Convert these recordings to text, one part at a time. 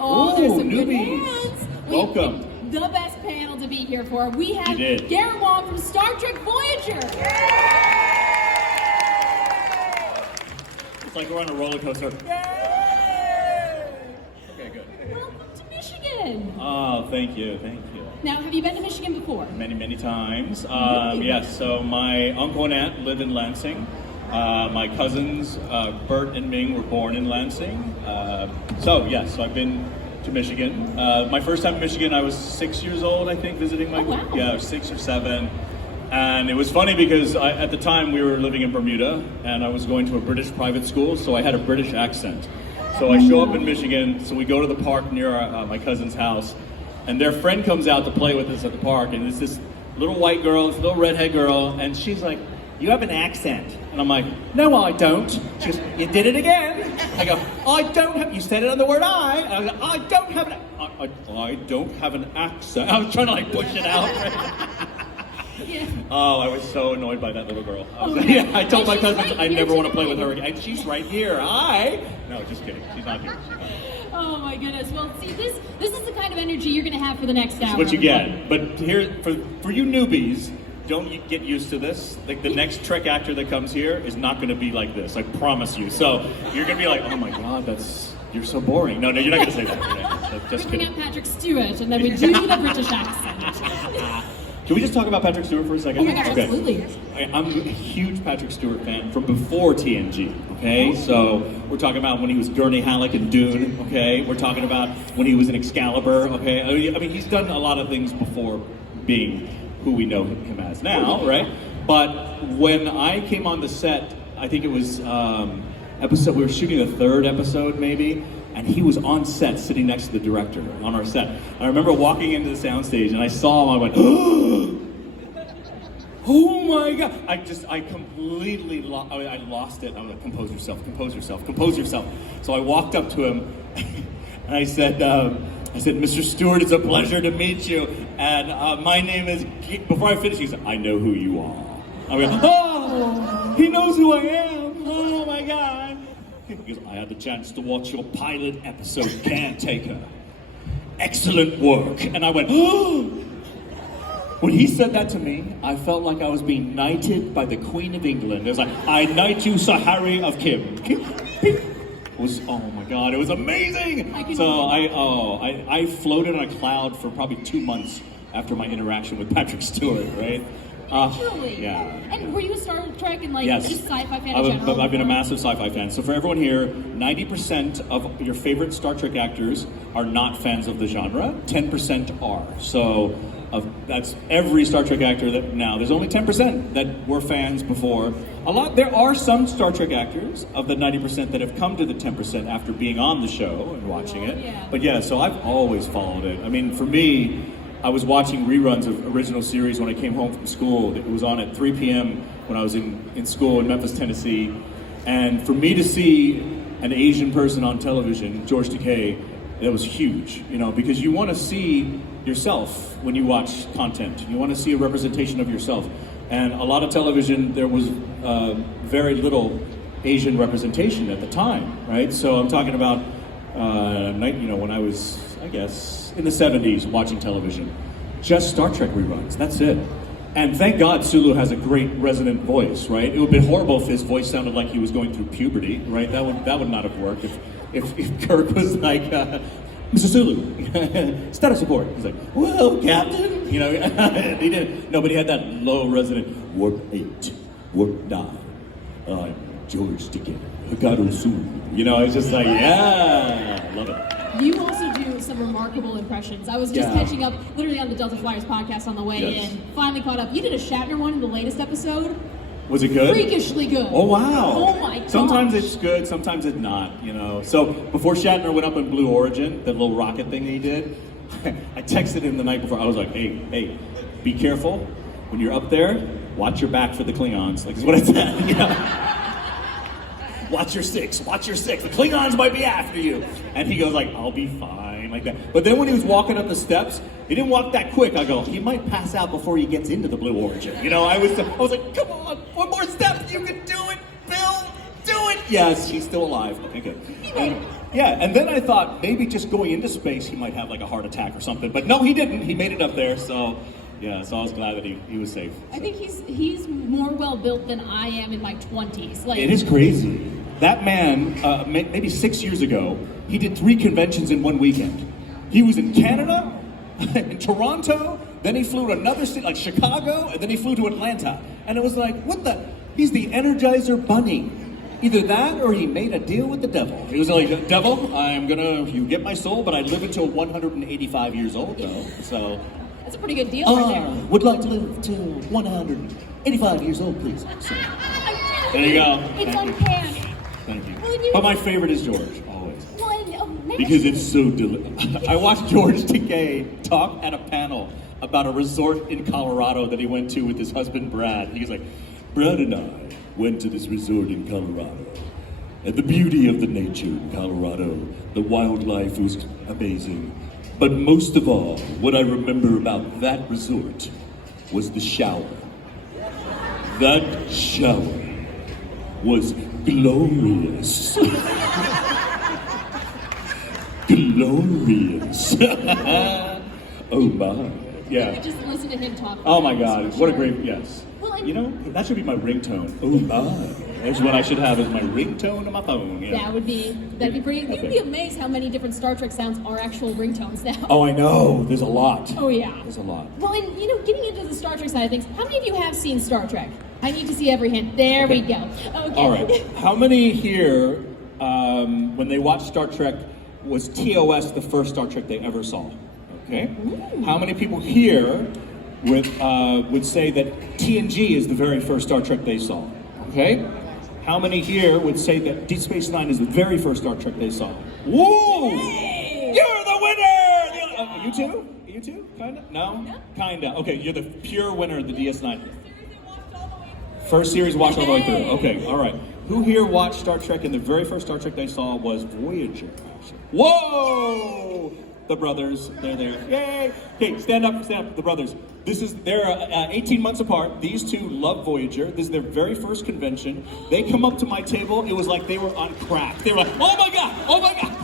Oh, there's some good newbies. hands. Welcome. The best panel to be here for. We have Garret Wang from Star Trek Voyager. It's like we're on a roller coaster. Okay, good. Welcome to Michigan. Oh, thank you. Now, have you been to Michigan before? Many times. Really? Yes, so my uncle and aunt live in Lansing. My cousins, Bert and Ming, were born in Lansing. So I've been to Michigan. My first time in Michigan, I was 6 years old, I think, visiting my... Oh, wow. Yeah, 6 or 7. And it was funny because at the time we were living in Bermuda, and I was going to a British private school, so I had a British accent. So I show up in Michigan, so we go to the park near my cousin's house, and their friend comes out to play with us at the park, and it's this little white girl, this little redhead girl, and she's like, "You have an accent." And I'm like, "No, I don't." She goes, "You did it again." I go, "I don't have," you said it on the word I. I go, "I don't have an, I don't have an accent." I was trying to like push it out. Yeah. Oh, I was so annoyed by that little girl. I told my cousins I never want to play with her again. And she's right here. No, just kidding. She's not here. Oh my goodness. Well, see, this is the kind of energy you're going to have for the next hour. That's what you get. But here, for you newbies, don't get used to this. Like the next Trek actor that comes here is not going to be like this. I promise you. So you're going to be like, "Oh my God, you're so boring." No, you're not going to say that. So just Bring kidding. up Patrick Stewart, and then we do the British accent. Can we just talk about Patrick Stewart for a second? Oh my gosh, absolutely. I'm a huge Patrick Stewart fan from before TNG, okay? So we're talking about when he was Gurney Halleck in Dune, okay? We're talking about when he was in Excalibur, okay? I mean, he's done a lot of things before being who we know him as now, right? But when I came on the set, I think it was we were shooting the 3rd episode maybe, and he was on set sitting next to the director on our set. I remember walking into the soundstage and I saw him, I went, "Oh my God." I completely I lost it. I was like, compose yourself. So I walked up to him and I said, "Mr. Stewart, it's a pleasure to meet you. And my name is," before I finished, he said, "I know who you are." I went, "Oh, he knows who I am. Oh my God." He goes, "I had the chance to watch your pilot episode, Caretaker. Excellent work." And I went, "Oh." When he said that to me, I felt like I was being knighted by the Queen of England. It was like, "I knight you, Sir Harry of Kim." It was, oh my God, it was amazing. So I floated on a cloud for probably 2 months after my interaction with Patrick Stewart, right? Really? Yeah. And were you a Star Trek and Yes. just sci-fi fan in general? I've been a massive sci-fi fan. So for everyone here, 90% of your favorite Star Trek actors are not fans of the genre. 10% are. So that's every Star Trek actor that now. There's only 10% that were fans before. There are some Star Trek actors of the 90% that have come to the 10% after being on the show and watching it. Yeah. But yeah, so I've always followed it. I mean, for me, I was watching reruns of original series when I came home from school. It was on at 3 p.m. when I was in school in Memphis, Tennessee. And for me to see an Asian person on television, George Takei, that was huge, because you want to see yourself when you watch content. You want to see a representation of yourself. And a lot of television, there was very little Asian representation at the time, right? So I'm talking about, when I was, I guess, in the 70s watching television. Just Star Trek reruns, that's it. And thank God Sulu has a great resonant voice, right? It would have been horrible if his voice sounded like he was going through puberty, right? That would not have worked if Kirk was like, "Mr. Sulu, status report." He's like, "Well, Captain," he didn't. Nobody had that low resonant, "Warp 8, Warp 9, I'm George Takei, Hikaru Sulu." It's just like, yeah, I love it. You also do some remarkable impressions. I was just catching up literally on the Delta Flyers podcast on the way in. Finally caught up. You did a Shatner one in the latest episode. Was it good? Freakishly good. Oh, wow. Oh, my God. Sometimes it's good, sometimes it's not, So before Shatner went up in Blue Origin, that little rocket thing that he did, I texted him the night before. I was like, hey, be careful. When you're up there, watch your back for the Klingons. Like, is what I said, Watch your six. The Klingons might be after you. And he goes like, "I'll be fine," like that. But then when he was walking up the steps, he didn't walk that quick. I go, he might pass out before he gets into the Blue Origin. I was like, come on, one more step. You can do it, Bill. Do it. Yes, he's still alive. Okay, good. Yeah, and then I thought maybe just going into space he might have like a heart attack or something, but no, he didn't. He made it up there, so yeah. So I was glad that he was safe. I think he's more well built than I am in my 20s. Like, it is crazy. That man, maybe 6 years ago, he did 3 conventions in one weekend. He was in Canada, in Toronto, then he flew to another city like Chicago, and then he flew to Atlanta. And it was like, what the? He's the Energizer Bunny. Either that or he made a deal with the devil. He was like, devil, you get my soul, but I live until 185 years old though, so. That's a pretty good deal right there. Would like to live till 185 years old, please. So, there you go. It's uncanny. Thank you. Well, But my favorite is George, always. Well, Because it's so delicious. I watched George Takei talk at a panel about a resort in Colorado that he went to with his husband Brad. He was like, Brad and I went to this resort in Colorado. And the beauty of the nature in Colorado, the wildlife was amazing. But most of all, what I remember about that resort was the shower. That shower was glorious. Glorious. Oh my. Yeah. You just listen to him talk. Oh my God, what a great, yes. Well, You know, that should be my ringtone. Oh my. That's what I should have as my ringtone on my phone. Yeah. that'd be pretty. Okay. You'd be amazed how many different Star Trek sounds are actual ringtones now. Oh, I know. There's a lot. Oh yeah. There's a lot. Well, and getting into the Star Trek side of things, how many of you have seen Star Trek? I need to see every hint. There we go. Okay. All right. How many here, when they watched Star Trek, was TOS the first Star Trek they ever saw? Okay. Ooh. How many people here would say that TNG is the very first Star Trek they saw? Okay. How many here would say that Deep Space Nine is the very first Star Trek they saw? Woo! Yay! You're the winner! You too? You too? Kinda? No? Yeah. Kinda. Okay, you're the pure winner of the DS9. First series watched all the way through. Okay, all right. Who here watched Star Trek and the very first Star Trek they saw was Voyager? Whoa! The brothers, they're there. Yay! Okay, stand up, the brothers. They're 18 months apart. These two love Voyager. This is their very first convention. They come up to my table. It was like they were on crack. They were like, oh my God,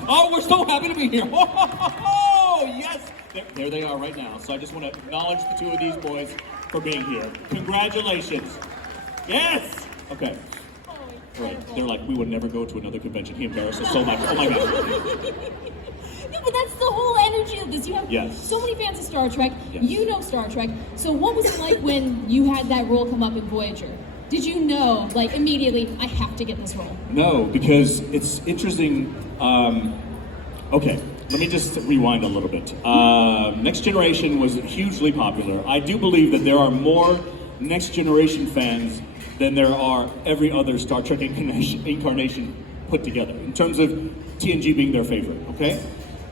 oh, we're so happy to be here. Oh, yes. There they are right now. So I just want to acknowledge the two of these boys for being here. Congratulations. Yes. Okay. Right. They're like, we would never go to another convention. He embarrassed us so much. Oh my God. No, but that's the whole energy of this. You have so many fans of Star Trek. Yes. You know Star Trek. So what was it like when you had that role come up in Voyager? Did you know, like, immediately, I have to get this role? No, because it's interesting. Okay, let me just rewind a little bit. Next Generation was hugely popular. I do believe that there are more Next Generation fans than there are every other Star Trek incarnation put together, in terms of TNG being their favorite, okay?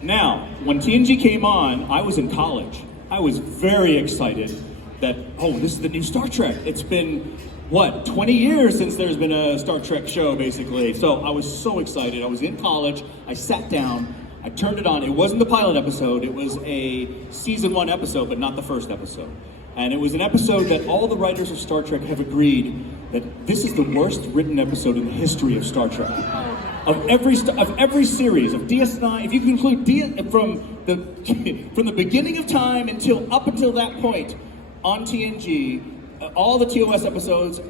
Now, when TNG came on, I was in college. I was very excited that, oh, this is the new Star Trek. It's been, 20 years since there's been a Star Trek show, basically. So I was so excited. I was in college. I sat down. I turned it on. It wasn't the pilot episode. It was a season 1 episode, but not the first episode. And it was an episode that all the writers of Star Trek have agreed that this is the worst written episode in the history of Star Trek. Of every series of DS9, if you conclude from the beginning of time up until that point on TNG, all the TOS episodes,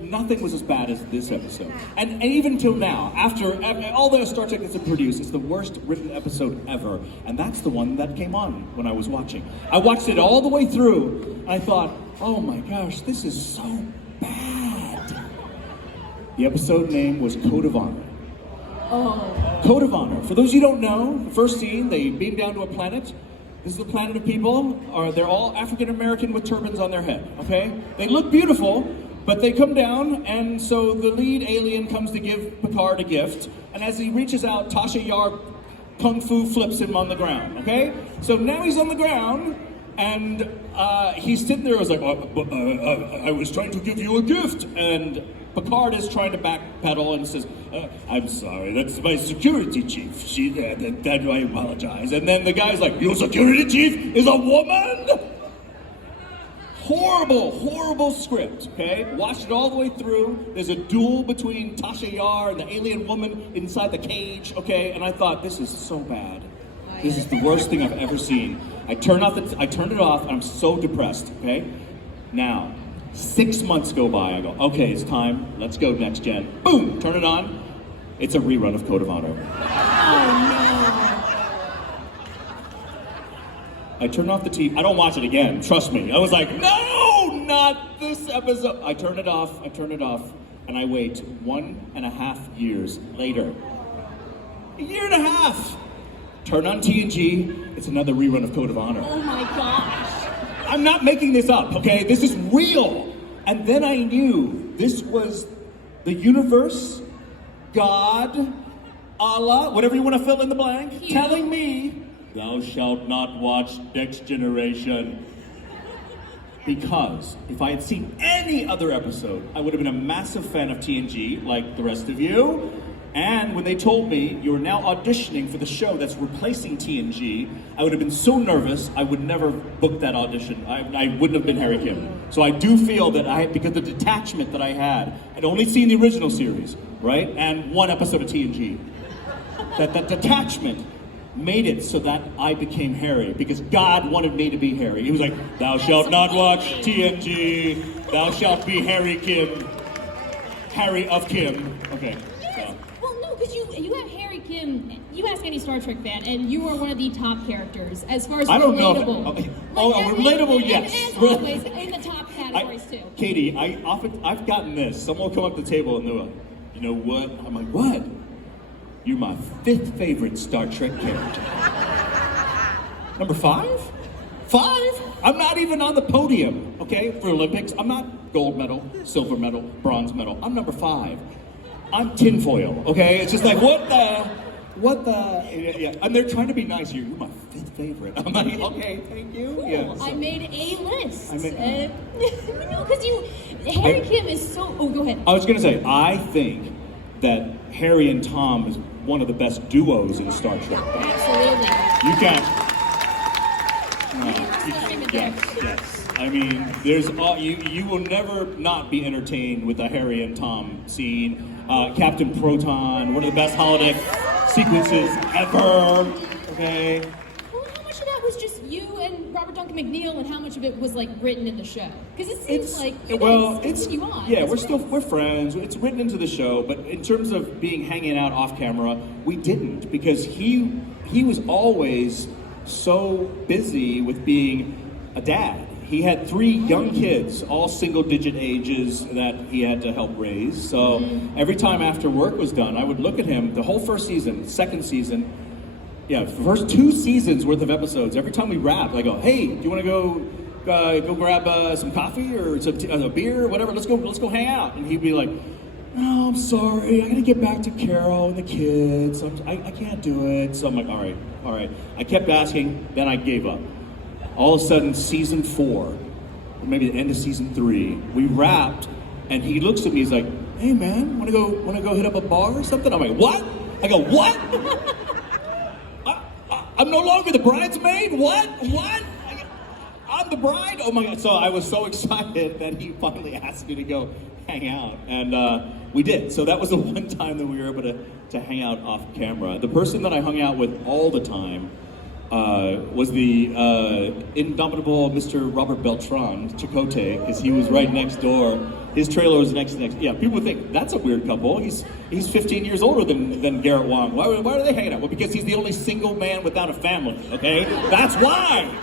nothing was as bad as this episode. And even till now, after all the Star Trek that's been produced, it's the worst written episode ever. And that's the one that came on when I was watching. I watched it all the way through, and I thought, oh my gosh, this is so bad. The episode name was Code of Honor. Oh. Code of Honor. For those of you who don't know, the first scene, they beam down to a planet. This is a planet of people. They're all African American with turbans on their head, okay? They look beautiful, but they come down, and so the lead alien comes to give Picard a gift, and as he reaches out, Tasha Yar kung fu flips him on the ground, okay? So now he's on the ground, and he's sitting there, I was like, I was trying to give you a gift, and Picard is trying to backpedal and says, I'm sorry, that's my security chief. I apologize. And then the guy's like, your security chief is a woman? Horrible script, okay? Watched it all the way through. There's a duel between Tasha Yar and the alien woman inside the cage, okay? And I thought, this is so bad. This is the worst thing I've ever seen. I turned it off, and I'm so depressed, okay? Now, 6 months go by, I go, okay, it's time, let's go next gen. Boom, turn it on. It's a rerun of Code of Honor. Oh no. I turned off the TV. I don't watch it again, trust me. I was like, no, not this episode. I turned it off, and I wait 1.5 years later. A year and a half. Turn on TNG, it's another rerun of Code of Honor. Oh my gosh. I'm not making this up, okay? This is real. And then I knew this was the universe, God, Allah, whatever you want to fill in the blank, telling me, thou shalt not watch Next Generation. Because if I had seen any other episode, I would have been a massive fan of TNG, like the rest of you. And when they told me you're now auditioning for the show that's replacing TNG, I would have been so nervous, I would never book that audition. I wouldn't have been Harry Kim. So I do feel that because the detachment that I had, I'd only seen the original series, right? And one episode of TNG. That detachment made it so that I became Harry, because God wanted me to be Harry. He was like, thou shalt not watch TNG, thou shalt be Harry Kim, Harry of Kim. Okay. Well, no, because you have Harry Kim. You ask any Star Trek fan, and you are one of the top characters as far as I don't relatable. know. Relatable, yes. And as always, in the top categories too. Katie, I've gotten this. Someone will come up to the table and they're like, you know what? I'm like, what? You're my 5th favorite Star Trek character. Number 5? 5? I'm not even on the podium, okay, for Olympics. I'm not gold medal, silver medal, bronze medal. I'm number 5. I'm tinfoil, okay? It's just like, what the, yeah. And they're trying to be nice here. You're my 5th favorite. I'm like, okay, thank you. Cool. Yeah, so. I made a list. No, because Harry Kim is so, oh, go ahead. I was gonna say, I think that Harry and Tom is one of the best duos in Star Trek. Absolutely. You can't. Yes. I mean, there's you will never not be entertained with the Harry and Tom scene. Captain Proton, one of the best holodeck sequences ever. Okay. Well, how much of that was just you and Robert Duncan McNeil, and how much of it was like written in the show? Because it seems like you guys continue on. Yeah, we're friends. It's written into the show, but in terms of hanging out off camera, we didn't, because he was always so busy with being a dad. He had 3 young kids, all single-digit ages, that he had to help raise. So every time after work was done, I would look at him, the whole first season, second season, the first 2 seasons worth of episodes. Every time we wrapped, I go, hey, do you want to go grab some coffee or a beer or whatever? Let's go hang out. And he'd be like, no, I'm sorry, I gotta get back to Carol and the kids. I can't do it. So I'm like, all right. I kept asking, then I gave up. All of a sudden, season 4, or maybe the end of season 3, we wrapped, and he looks at me, he's like, hey man, wanna go hit up a bar or something? I'm like, what? I go, what? I'm no longer the bridesmaid? What? I'm the bride? Oh my God. So I was so excited that he finally asked me to go hang out, and we did. So that was the one time that we were able to hang out off camera. The person that I hung out with all the time was the indomitable Mr. Robert Beltran, Chakotay, because he was right next door. His trailer was next. Yeah, people would think, that's a weird couple. He's 15 years older than Garret Wang. Why are they hanging out? Well, because he's the only single man without a family, okay? That's why!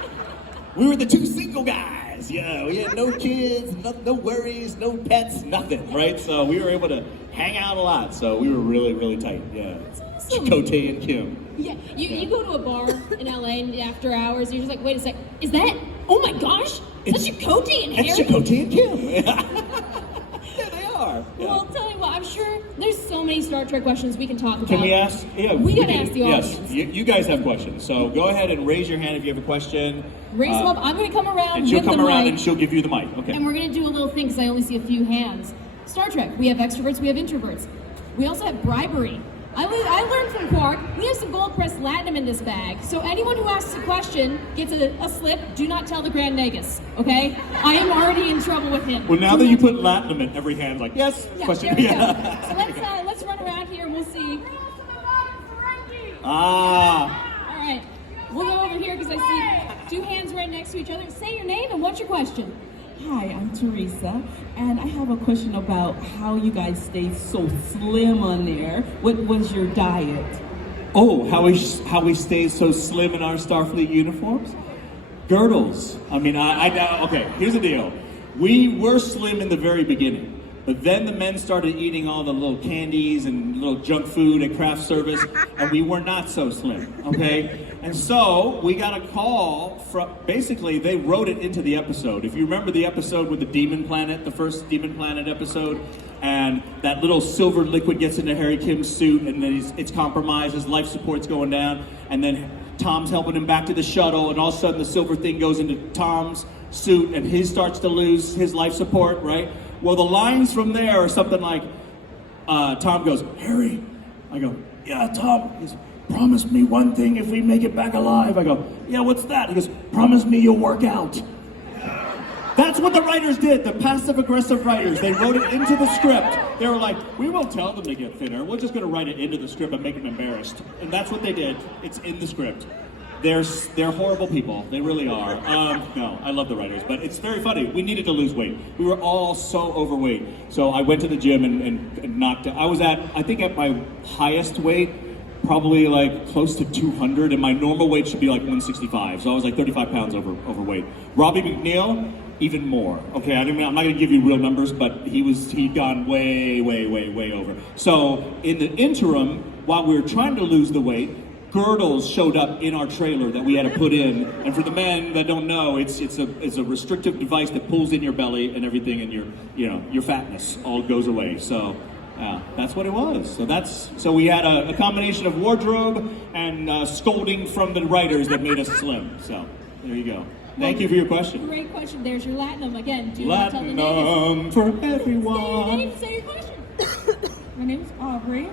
We were the 2 single guys. Yeah, we had no kids, no worries, no pets, nothing, right? So we were able to hang out a lot. So we were really, really tight, yeah. Awesome. Chakotay and Kim. Yeah, you go to a bar in LA and after hours, and you're just like, wait a sec, is that, oh my gosh, that's Chakotay and Harry? It's Chakotay and Kim. Yeah, they are. Yeah. Well, tell you what, I'm sure there's so many Star Trek questions we can talk about. Can we ask? Yeah, we gotta ask the audience. Yes, you guys have questions, so go ahead and raise your hand if you have a question. Raise them up. I'm gonna come around and she'll with come the around mic, and she'll give you the mic. Okay. And we're gonna do a little thing because I only see a few hands. Star Trek, we have extroverts, we have introverts. We also have bribery. I learned from Quark. We have some gold pressed latinum in this bag. So anyone who asks a question gets a slip. Do not tell the Grand Nagus, okay? I am already in trouble with him. Well, now that you put latinum in every hand, like, yes, yeah, question. There we go. So let's run around here and we'll see. Ah. All right. We'll go over here because I see two hands right next to each other. Say your name and what's your question? Hi, I'm Teresa, and I have a question about how you guys stay so slim on there. What was your diet? Oh, how we stay so slim in our Starfleet uniforms? Girdles. I mean, okay, here's the deal. We were slim in the very beginning. But then the men started eating all the little candies and little junk food and craft service, and we were not so slim, okay? And so we got a call from, basically they wrote it into the episode. If you remember the episode with the Demon Planet, the first Demon Planet episode, and that little silver liquid gets into Harry Kim's suit, and then it's compromised, his life support's going down, and then Tom's helping him back to the shuttle, and all of a sudden the silver thing goes into Tom's suit, and his starts to lose his life support, right? Well, the lines from there are something like, Tom goes, Harry. I go, yeah, Tom. He goes, promise me one thing if we make it back alive. I go, yeah, what's that? He goes, promise me you'll work out. That's what the writers did, the passive-aggressive writers. They wrote it into the script. They were like, we won't tell them to get thinner. We're just going to write it into the script and make them embarrassed. And that's what they did. It's in the script. They're horrible people. They really are. No, I love the writers, but it's very funny. We needed to lose weight. We were all so overweight. So I went to the gym and knocked out. I was I think at my highest weight, probably like close to 200, and my normal weight should be like 165. So I was like 35 pounds overweight. Robbie McNeil, even more. Okay, I'm not going to give you real numbers, but he'd gone way over. So in the interim, while we were trying to lose the weight, girdles showed up in our trailer that we had to put in, and for the men that don't know, it's a restrictive device that pulls in your belly and everything, and your fatness all goes away. So that's what it was. So we had a combination of wardrobe and scolding from the writers that made us slim. So there you go. Thank you for your question. Great question. There's your latinum again. Do not tell the names. Latinum for everyone. Say your question. My name's Aubrey.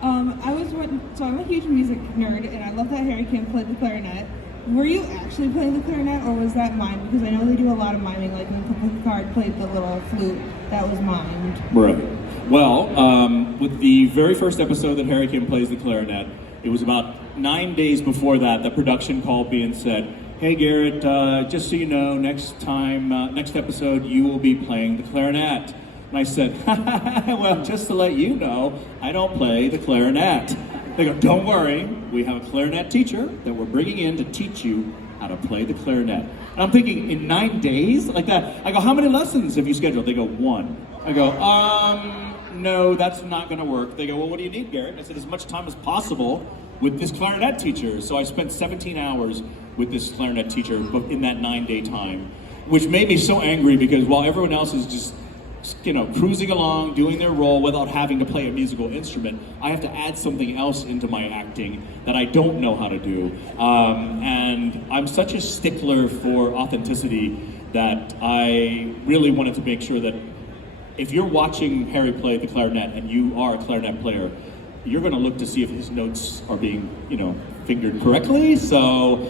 I'm a huge music nerd, and I love that Harry Kim played the clarinet. Were you actually playing the clarinet, or was that mime? Because I know they do a lot of miming, like when Picard played the little flute, that was mimed. Right. Well, with the very first episode that Harry Kim plays the clarinet, it was about 9 days before that, the production called me and said, hey Garrett, just so you know, next episode, you will be playing the clarinet. And I said, well, just to let you know, I don't play the clarinet. They go, don't worry, we have a clarinet teacher that we're bringing in to teach you how to play the clarinet. And I'm thinking, in 9 days? Like that. I go, how many lessons have you scheduled? They go, 1. I go, no, that's not gonna work. They go, well, what do you need, Garrett? I said, as much time as possible with this clarinet teacher. So I spent 17 hours with this clarinet teacher in that 9-day time, which made me so angry because while everyone else is just cruising along, doing their role without having to play a musical instrument, I have to add something else into my acting that I don't know how to do. And I'm such a stickler for authenticity that I really wanted to make sure that if you're watching Harry play the clarinet and you are a clarinet player, you're going to look to see if his notes are being, fingered correctly. So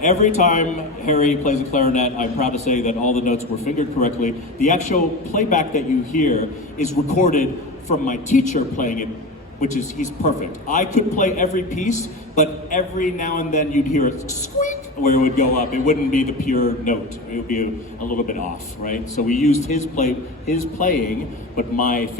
every time Harry plays a clarinet, I'm proud to say that all the notes were fingered correctly. The actual playback that you hear is recorded from my teacher playing it, which is, he's perfect. I could play every piece, but every now and then you'd hear it squeak where it would go up. It wouldn't be the pure note. It would be a little bit off, right? So we used his playing, but my note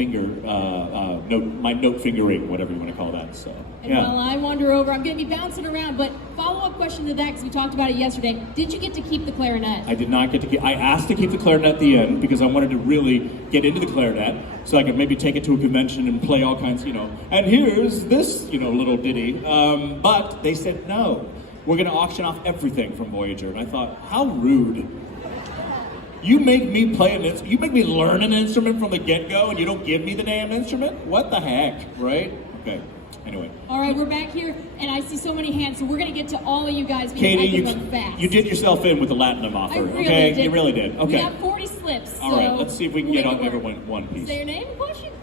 fingering, whatever you want to call that. So. And while I wander over, I'm going to be bouncing around, but follow-up question to that, because we talked about it yesterday. Did you get to keep the clarinet? I did not get to keep. I asked to keep the clarinet at the end because I wanted to really get into the clarinet so I could maybe take it to a convention and play all kinds, and here's this, little ditty. But they said, no, we're going to auction off everything from Voyager. And I thought, how rude. You make me you make me learn an instrument from the get-go and you don't give me the damn instrument? What the heck, right? Okay. Anyway. All right, we're back here, and I see so many hands, so we're going to get to all of you guys because Katie, I can run fast. You did yourself in with the latinum offer, I really okay? did. You really did. Okay. We have 40 slips. All right, let's see if we can get on everyone one piece. Say your name and question.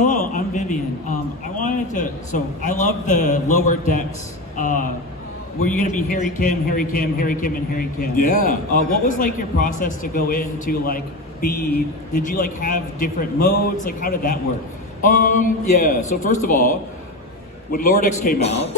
Hello, I'm Vivian. I wanted to, so I love the lower decks. Were you gonna be Harry Kim, Harry Kim, Harry Kim, and Harry Kim? Yeah. What was like your process to go into like did you like have different modes? Like how did that work? Yeah, so first of all, when Lower Decks came out,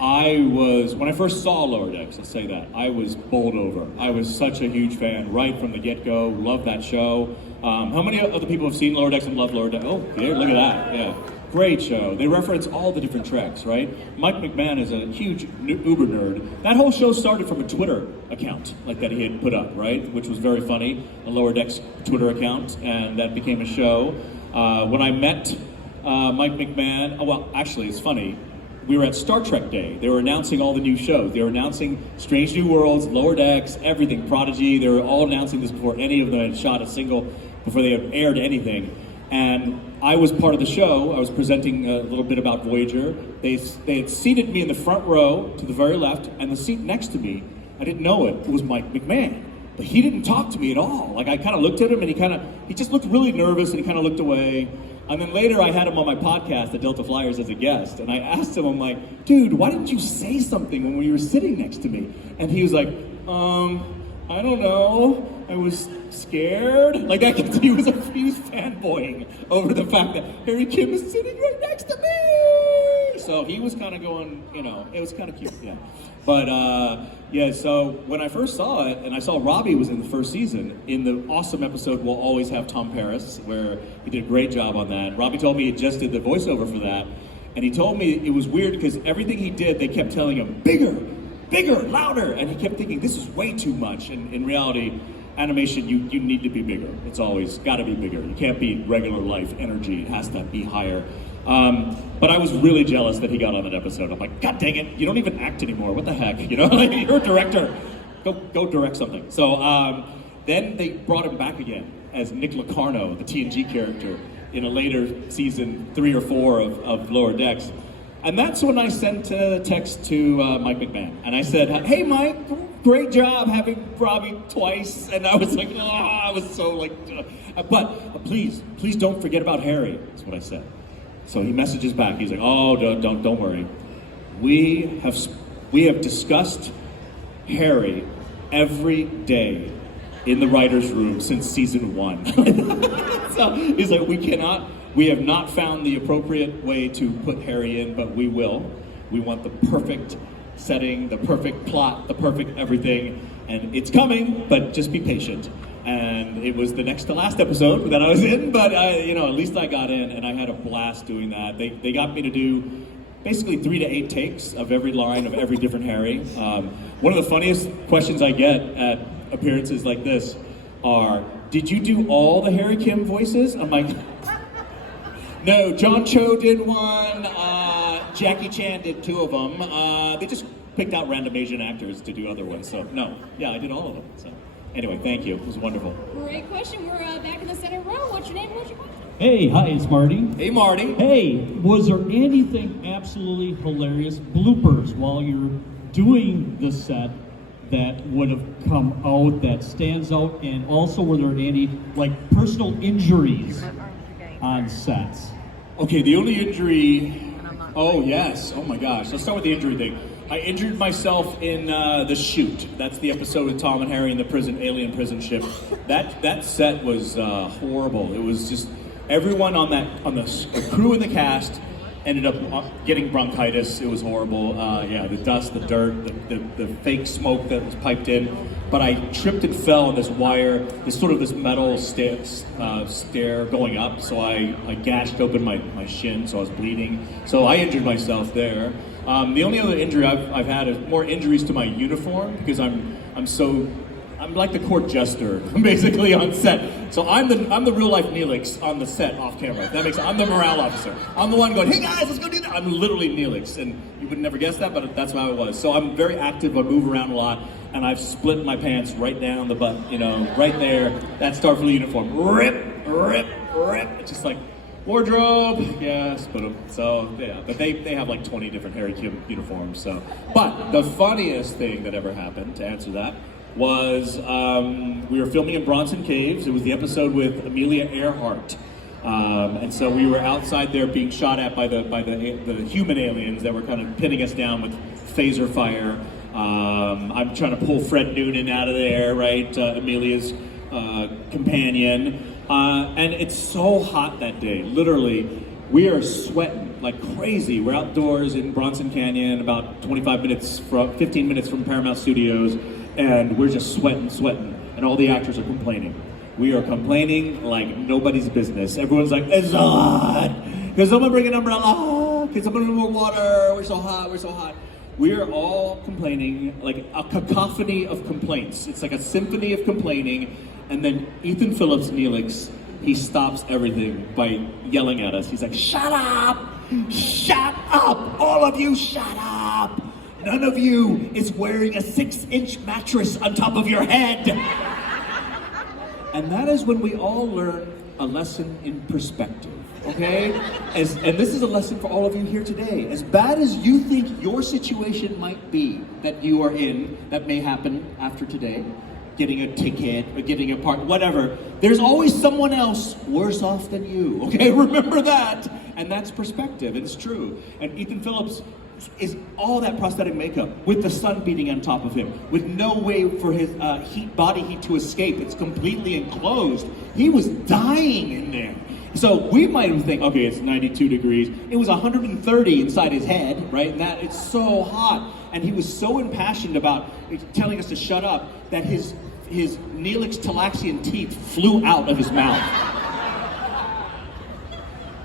when I first saw Lower Decks, let's say that, I was bowled over. I was such a huge fan right from the get-go, loved that show. How many other people have seen Lower Decks and love Lower Decks? Oh, yeah, look at that, yeah. Great show. They reference all the different treks, right? Mike McMahon is a huge Uber nerd. That whole show started from a Twitter account, like that he had put up, right? Which was very funny, a Lower Decks Twitter account, and that became a show. When I met Mike McMahon, well, actually, it's funny. We were at Star Trek Day. They were announcing all the new shows. They were announcing Strange New Worlds, Lower Decks, everything, Prodigy. They were all announcing this before any of them had shot a single, before they had aired anything. And I was part of the show. I was presenting a little bit about Voyager. They had seated me in the front row to the very left, and the seat next to me, I didn't know it was Mike McMahon. But he didn't talk to me at all. Like I kind of looked at him, and he just looked really nervous, and he kind of looked away. And then later I had him on my podcast, the Delta Flyers, as a guest. And I asked him, I'm like, dude, why didn't you say something when you were sitting next to me? And he was like, I don't know. I was scared. Like he was fanboying over the fact that Harry Kim is sitting right next to me. So he was kind of going, it was kind of cute, yeah. But yeah, so when I first saw it, and I saw Robbie was in the first season, in the awesome episode We'll Always Have Tom Paris, where he did a great job on that. Robbie told me he just did the voiceover for that, and he told me it was weird because everything he did, they kept telling him, bigger, louder, and he kept thinking, this is way too much. And in reality, animation, you need to be bigger. It's always got to be bigger. You can't be regular life energy. It has to be higher. But I was really jealous that he got on that episode. I'm like, God dang it, you don't even act anymore. What the heck, You're a director. Go direct something. So then they brought him back again as Nick Locarno, the TNG character, in a later season 3 or 4 of Lower Decks. And that's when I sent a text to Mike McMahon. And I said, hey Mike, great job having Robbie twice. And I was like, I was so like, but please don't forget about Harry, is what I said. So he messages back. He's like, "Oh, don't worry. We have discussed Harry every day in the writers' room since season 1." So he's like, "We have not found the appropriate way to put Harry in, but we will. We want the perfect setting, the perfect plot, the perfect everything, and it's coming. But just be patient." And it was the next to last episode that I was in, but at least I got in, and I had a blast doing that. They got me to do basically 3 to 8 takes of every line of every different Harry. One of the funniest questions I get at appearances like this are, "Did you do all the Harry Kim voices?" I'm like, "No, John Cho did one, Jackie Chan did 2 of them. They just picked out random Asian actors to do other ones, so no, yeah, I did all of them." So. Anyway, thank you. It was wonderful. Great question. We're back in the center row. What's your name? What's your question? Hey, hi, it's Marty. Hey, Marty. Hey, was there anything absolutely hilarious, bloopers, while you're doing the set that would have come out that stands out? And also, were there any, like, personal injuries on sets? Okay, the only injury... Oh, yes. Oh, my gosh. Let's start with the injury thing. I injured myself in The Shoot. That's the episode with Tom and Harry in the alien prison ship. That set was horrible. It was just everyone on the crew and the cast ended up getting bronchitis. It was horrible. The dust, the dirt, the fake smoke that was piped in. But I tripped and fell on this wire, this metal stair going up. So I gashed open my shin, so I was bleeding. So I injured myself there. The only other injury I've had is more injuries to my uniform, because I'm like the court jester basically on set. So I'm the real life Neelix on the set off camera. That makes sense. I'm the morale officer. I'm the one going, "Hey guys, let's go do that." I'm literally Neelix, and you would never guess that, but that's how it was. So I'm very active. I move around a lot, and I've split my pants right down the butt. Right there. That Starfleet uniform. Rip. It's just like. Wardrobe, yes, but they have like 20 different Harry Kim uniforms. So, but the funniest thing that ever happened, to answer that, was we were filming in Bronson Caves. It was the episode with Amelia Earhart. And so we were outside there being shot at by the human aliens that were kind of pinning us down with phaser fire. I'm trying to pull Fred Noonan out of there, right? Amelia's companion. And it's so hot that day. Literally, we are sweating like crazy. We're outdoors in Bronson Canyon, about 15 minutes from Paramount Studios, and we're just sweating. And all the actors are complaining. We are complaining like nobody's business. Everyone's like, it's so hot. Can someone bring an umbrella? Can someone bring more water? We're so hot. We are all complaining, like a cacophony of complaints. It's like a symphony of complaining. And then Ethan Phillips Neelix, he stops everything by yelling at us. He's like, shut up! Shut up! All of you, shut up! None of you is wearing a 6-inch mattress on top of your head. And that is when we all learn a lesson in perspective, okay? And this is a lesson for all of you here today. As bad as you think your situation might be that you are in, that may happen after today, getting a ticket or getting a part, whatever, there's always someone else worse off than you, okay? Remember that. And that's perspective, it's true. And Ethan Phillips is all that prosthetic makeup with the sun beating on top of him, with no way for his body heat to escape. It's completely enclosed. He was dying in there. So we might think, okay, it's 92 degrees. It was 130 inside his head, right? And that it's so hot. And he was so impassioned about telling us to shut up that his Neelix Talaxian teeth flew out of his mouth.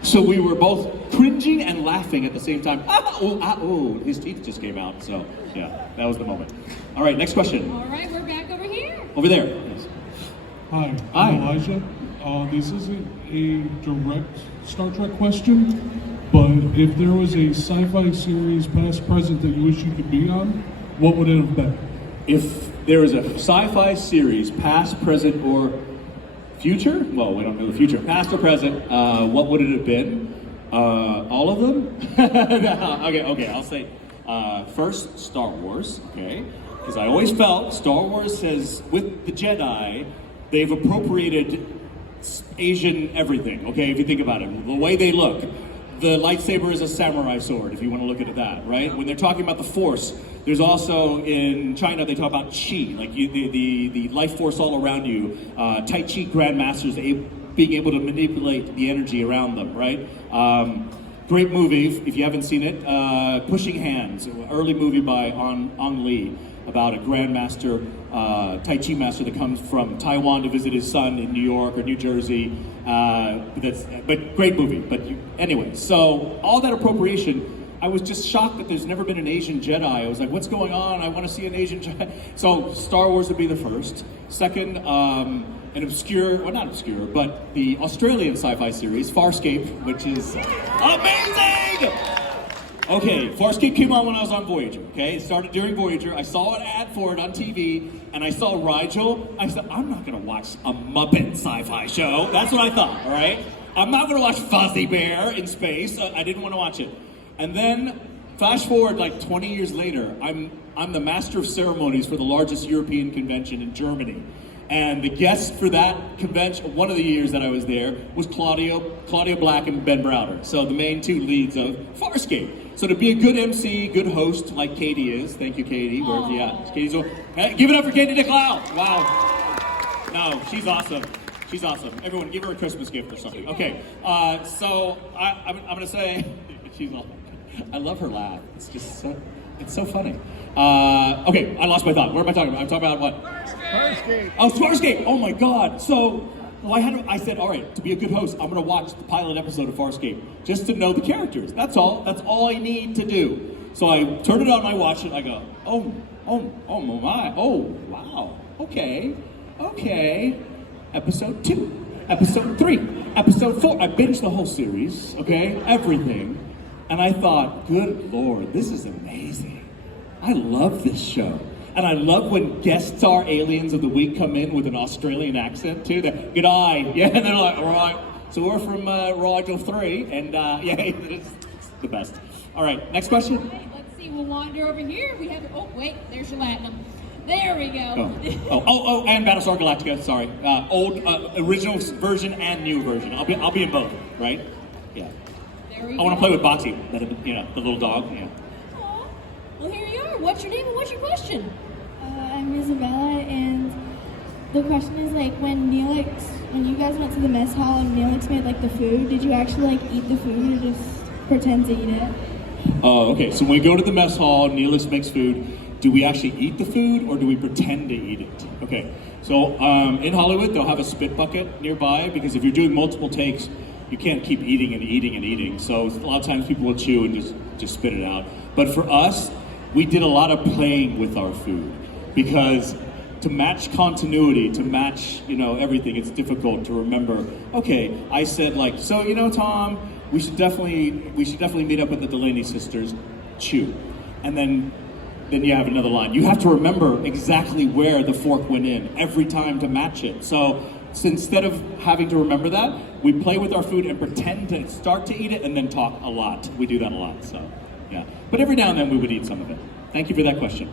So we were both cringing and laughing at the same time. His teeth just came out. So yeah, that was the moment. All right, next question. All right, we're back over here. Over there. Yes. Hi, I'm Elijah. This isn't a direct Star Trek question, but if there was a sci-fi series, past, present, that you wish you could be on, what would it have been? If there was a sci-fi series, past, present, or future? Well, we don't know the future. Past or present, what would it have been? All of them? Okay, I'll say first, Star Wars, okay? Because I always felt Star Wars says, with the Jedi, they've appropriated Asian everything, okay? If you think about it, the way they look. The lightsaber is a samurai sword, if you want to look at it right? When they're talking about the Force, there's also, in China, they talk about Qi, like the life force all around you. Tai Chi grandmasters being able to manipulate the energy around them, right? Great movie, if you haven't seen it, Pushing Hands, early movie by Ang Lee, about a grandmaster, Tai Chi master that comes from Taiwan to visit his son in New York or New Jersey. But great movie. But anyway, so all that appropriation, I was just shocked that there's never been an Asian Jedi. I was like, what's going on? I want to see an Asian Jedi. So Star Wars would be the first. Second, an obscure, well not obscure, but the Australian sci-fi series, Farscape, which is amazing! Okay, Farscape came on when I was on Voyager, okay? It started during Voyager. I saw an ad for it on TV, and I saw Rigel. I said, I'm not gonna watch a Muppet sci-fi show. That's what I thought, all right? I'm not gonna watch Fuzzy Bear in space. I didn't wanna watch it. And then, flash forward like 20 years later, I'm the master of ceremonies for the largest European convention in Germany. And the guest for that convention, one of the years that I was there, was Claudia Black and Ben Browder. So the main two leads of Farscape. So to be a good MC, good host, like Katie is, thank you Katie, where's she at? Katie's hey, give it up for Katie DeCloud. Wow. No, she's awesome. She's awesome. Everyone, give her a Christmas gift or something. Okay, so I'm gonna say, she's awesome. I love her laugh. It's just it's so funny. Okay, I lost my thought. What am I talking about? I'm talking about what? Farscape. Oh, Farscape. Oh my God. So I said, all right, to be a good host, I'm gonna watch the pilot episode of Farscape just to know the characters. That's all. That's all I need to do. So I turn it on, I watch it, I go, oh my, oh wow, okay. Episode 2, episode 3, episode 4. I binged the whole series, okay, everything. And I thought, good Lord, this is amazing. I love this show. And I love when guest star aliens of the week come in with an Australian accent too. They're, G'day. Yeah, and they're like, all right. So we're from Rigel 3, and yeah, it's the best. All right, next question. Okay, let's see, we'll wander over here. We have, oh wait, there's your Latinum. There we go. And Battlestar Galactica. Sorry, old original version and new version. I'll be in both, right? Yeah. There we I go. want to play with Boxy, the little dog. Yeah. Aw. Well, here you are. What's your name and what's your question? I'm Isabella, and the question is like when you guys went to the mess hall and Neelix made like the food, did you actually like eat the food or just pretend to eat it? Oh, okay. So when we go to the mess hall, Neelix makes food. Do we actually eat the food or do we pretend to eat it? Okay. So in Hollywood, they'll have a spit bucket nearby because if you're doing multiple takes, you can't keep eating and eating and eating. So a lot of times people will chew and just spit it out. But for us, we did a lot of playing with our food because to match continuity, to match everything, it's difficult to remember. Okay, I said Tom, we should definitely meet up with the Delaney sisters. Chew, and then you have another line. You have to remember exactly where the fork went in every time to match it. So instead of having to remember that, we play with our food and pretend to start to eat it and then talk a lot. We do that a lot. So yeah, but every now and then we would eat some of it. Thank you for that question.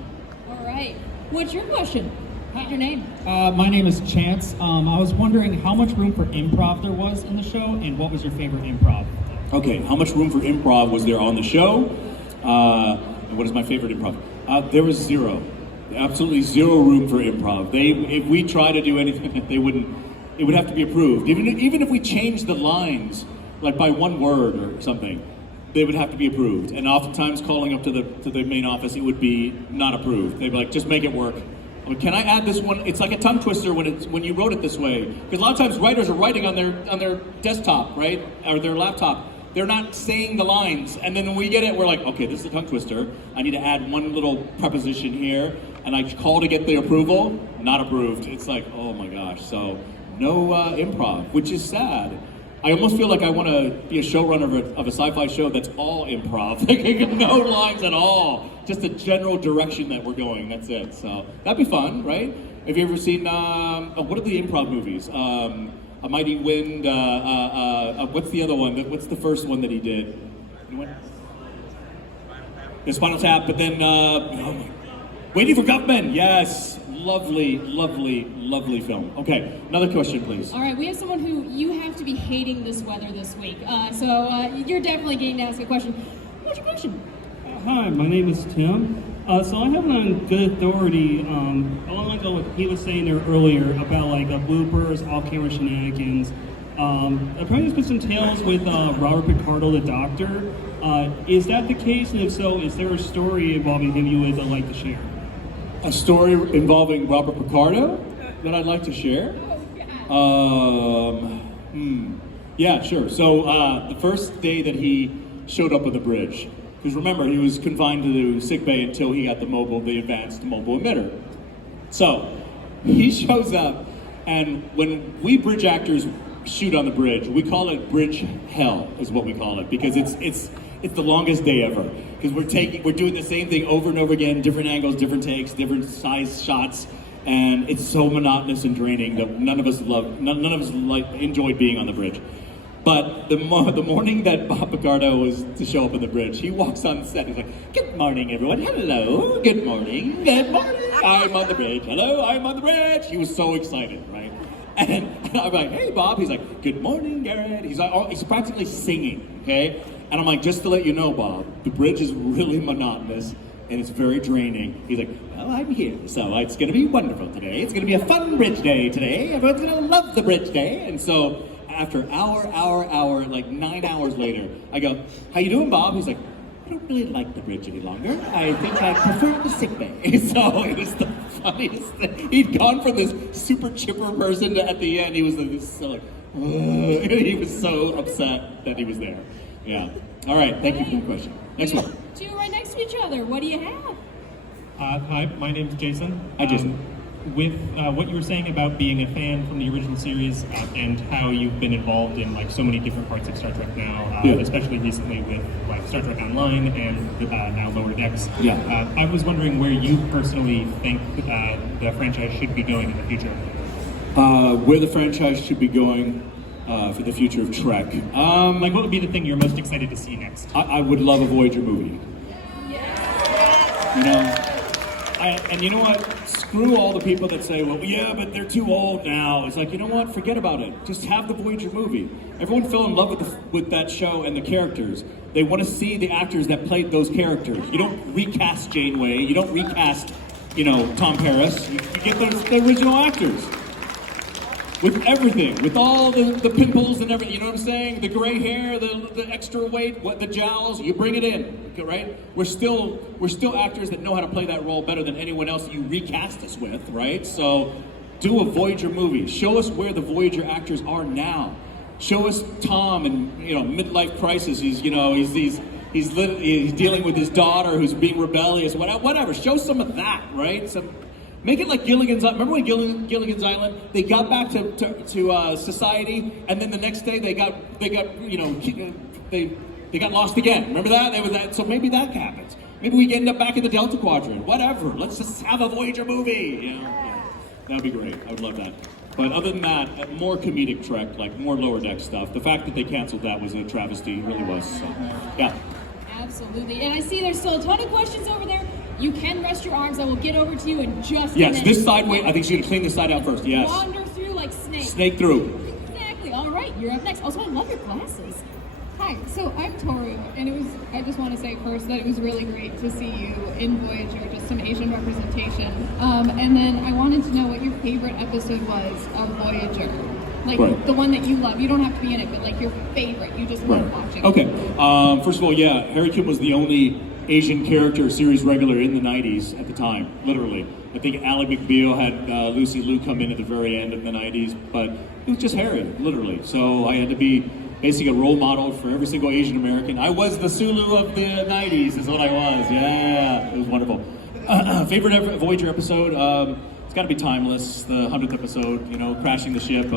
All right. What's your question? What's your name? My name is Chance. I was wondering how much room for improv there was in the show, and what was your favorite improv? Okay, how much room for improv was there on the show? And what is my favorite improv? There was zero. Absolutely zero room for improv. If we try to do anything, they wouldn't. It would have to be approved. Even if we changed the lines, like by one word or something, they would have to be approved. And oftentimes, calling up to the main office, it would be not approved. They'd be like, just make it work. Can I add this one? It's like a tongue twister when you wrote it this way. Because a lot of times writers are writing on their desktop, right? Or their laptop. They're not saying the lines. And then when we get it, we're like, okay, this is a tongue twister. I need to add one little preposition here. And I call to get the approval, not approved. It's like, oh my gosh. So no improv, which is sad. I almost feel like I want to be a showrunner of a sci-fi show that's all improv. No lines at all. Just a general direction that we're going, that's it. So that'd be fun, right? Have you ever seen, what are the improv movies? A Mighty Wind, what's the other one? What's the first one that he did? Anyone? The Spinal Tap, but then, Waiting for Guffman, yes. Lovely, lovely, lovely film. Okay, another question, please. All right, we have someone who you have to be hating this weather this week. So you're definitely getting to ask a question. What's your question? Hi, my name is Tim. So I have it on good authority, along the lines of what he was saying there earlier about like bloopers, off-camera shenanigans. Apparently there's been some tales with Robert Picardo, the Doctor. Is that the case? And if so, is there a story involving him you would like to share? A story involving Robert Picardo that I'd like to share? Yeah, sure. So the first day that he showed up on the bridge, because remember, he was confined to the sickbay until he got the advanced mobile emitter. So he shows up, and when we bridge actors shoot on the bridge, we call it bridge hell, is what we call it, because it's the longest day ever. Because we're doing the same thing over and over again, different angles, different takes, different size shots, and it's so monotonous and draining that none of us enjoyed being on the bridge. But the morning that Bob Picardo was to show up on the bridge, he walks on set. He's like, "Good morning, everyone. Hello. Good morning. Good morning. I'm on the bridge. Hello. I'm on the bridge." He was so excited, right? And I'm like, "Hey, Bob." He's like, "Good morning, Garret." He's practically singing, okay? And I'm like, "Just to let you know, Bob, the bridge is really monotonous and it's very draining." He's like, "Well, I'm here, so it's going to be wonderful today. It's going to be a fun bridge day today. Everyone's going to love the bridge day." And so after hour, like 9 hours later, I go, "How you doing, Bob?" He's like, "I don't really like the bridge any longer. I think I prefer the sick bay." So it was the funniest thing. He'd gone from this super chipper person to at the end, he was so like, he was so upset that he was there. Yeah. All right. Thank you for the question. Next one. Two right next to each other. What do you have? Hi, my name's Jason. Hi, Jason. With what you were saying about being a fan from the original series and how you've been involved in like so many different parts of Star Trek now, especially recently with like Star Trek Online and now Lower Decks. Yeah. I was wondering where you personally think the franchise should be going in the future. Where the franchise should be going for the future of Trek. Like, what would be the thing you're most excited to see next? I would love a Voyager movie. You know, and you know what? screw all the people that say, well, yeah, but they're too old now. It's like, you know what? Forget about it. Just have the Voyager movie. Everyone fell in love with that show and the characters. They want to see the actors that played those characters. You don't recast Janeway. You don't recast, Tom Paris. You get the original actors. With everything, with all the pimples and everything, you know what I'm saying? The gray hair, the extra weight, the jowls, you bring it in, right? We're still actors that know how to play that role better than anyone else you recast us with, right? So do a Voyager movie. Show us where the Voyager actors are now. Show us Tom in midlife crisis. He's dealing with his daughter who's being rebellious. Whatever. Show some of that, right? Make it like Gilligan's Island. Remember when Gilligan's Island? They got back to society, and then the next day they got lost again. Remember that? So maybe that happens. Maybe we end up back in the Delta Quadrant. Whatever. Let's just have a Voyager movie. Yeah. That'd be great. I would love that. But other than that, more comedic Trek, like more Lower Deck stuff. The fact that they canceled that was a travesty. It really was. So, yeah. Absolutely. And I see there's still a ton of questions over there. You can rest your arms. I will get over to you in just a minute. Yes, this side, wait, I think she's going to clean this side out first. Yes. Wander through like snakes. Snake through. Exactly. All right, you're up next. Also, I love your glasses. Hi, so I'm Tori, and I just want to say first that it was really great to see you in Voyager, just some Asian representation. And then I wanted to know what your favorite episode was of Voyager. Like right. The one that you love. You don't have to be in it, but like your favorite. You just love watching. Okay. First of all, yeah, Harry Kim was the only Asian character series regular in the 90s at the time, literally. I think Ally McBeal had Lucy Liu come in at the very end of the 90s, but it was just Harry, literally. So I had to be basically a role model for every single Asian American. I was the Sulu of the 90s is what I was. Yeah, it was wonderful. Favorite Voyager episode? It's got to be Timeless, the 100th episode, crashing the ship.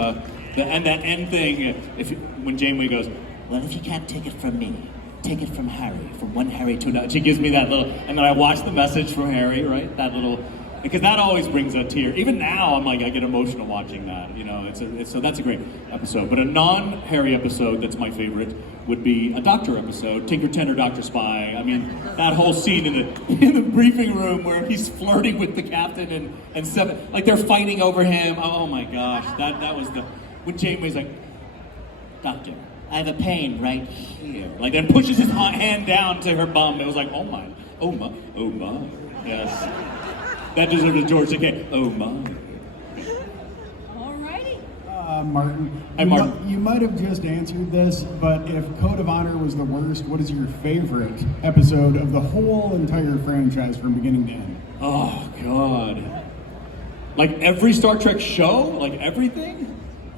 And that end thing, when Janeway goes, well, if you can't take it from me, take it from Harry, from one Harry to another. She gives me that little, and then I watch the message from Harry, right? That little, because that always brings a tear. Even now, I'm like, I get emotional watching that. So that's a great episode. But a non-Harry episode that's my favorite would be a Doctor episode, Tinker Tenor Doctor Spy. I mean, that whole scene in the briefing room where he's flirting with the captain and seven, like they're fighting over him. Oh my gosh, that was when Janeway's like, Doctor, I have a pain right here. Like, and pushes his hand down to her bum. It was like, oh my. Yes. That deserves a George Takei. Oh my. Alrighty. Martin. Hi, Martin. You might have just answered this, but if Code of Honor was the worst, what is your favorite episode of the whole entire franchise from beginning to end? Oh, God. Like every Star Trek show? Like everything?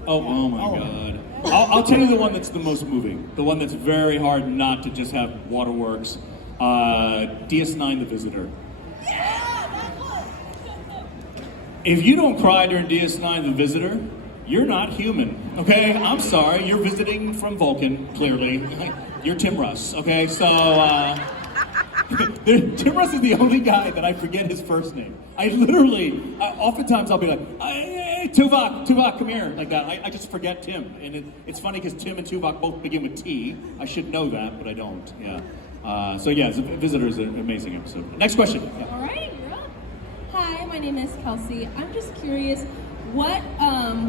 Oh my God. I'll tell you the one that's the most moving. The one that's very hard not to just have waterworks. DS9 The Visitor. If you don't cry during DS9 The Visitor, you're not human, okay? I'm sorry, you're visiting from Vulcan, clearly. You're Tim Russ, okay? So, Tim Russ is the only guy that I forget his first name. Oftentimes I'll be like, hey, Tuvok, come here, like that. I just forget Tim. And it's funny because Tim and Tuvok both begin with T. I should know that, but I don't, yeah. So yeah, Visitor is an amazing episode. Next question. Yeah. All right, you're up. Hi, my name is Kelsey. I'm just curious, what